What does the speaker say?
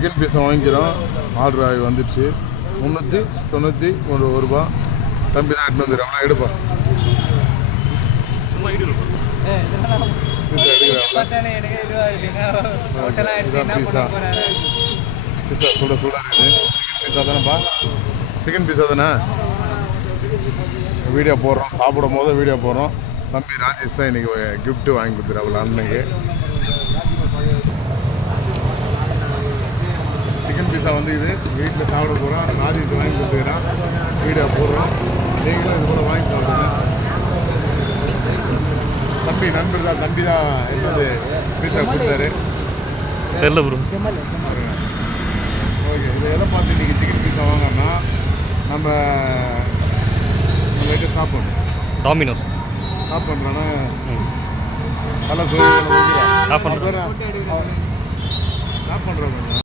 Chicken பீஸை வாங்கிக்கிறோம். Order ஆகி வந்துடுச்சு. 391 ரூபா. தம்பி தான் எடுத்து வந்துடுறோம். அவ்வளோ எடுப்பா. பீஸா சுட சுட இருக்குது. சிக்கன் பீஸா தானேப்பா? சிக்கன் பீஸா தானே? வீடியோ போடுறோம். சாப்பிடும் போது வீடியோ போடுறோம். தம்பி ராஜேஷ் தான் இன்றைக்கி கிஃப்ட்டு வாங்கி கொடுத்துரு அன்னைக்கு. சிக்கன் பீஸா வந்து இது வீட்டில் சாப்பிட போகிறோம். ராஜேஷ் வாங்கி கொடுத்துக்கிறான். வீடியோ போடுறோம். நீங்களும் இது போல் வாங்கி சாப்பிடுங்க. தம்பி நண்பர் தான். தம்பி தான் என்னது பீஸா கொடுத்தாரு. தெரியல ப்ரோ. ஓகே, இதை எதை பார்த்து இன்றைக்கி சிக்கன் பீஸா வாங்கினா நம்ம வீட்டை ஸ்டாப் பண்ணுறோம். டாமினோஸ் ஸ்டாப் பண்ணுறோன்னா நல்லா சொல்லி ஆஃப் பண்ணுறேன். ஸ்டாப் பண்ணுறோம்.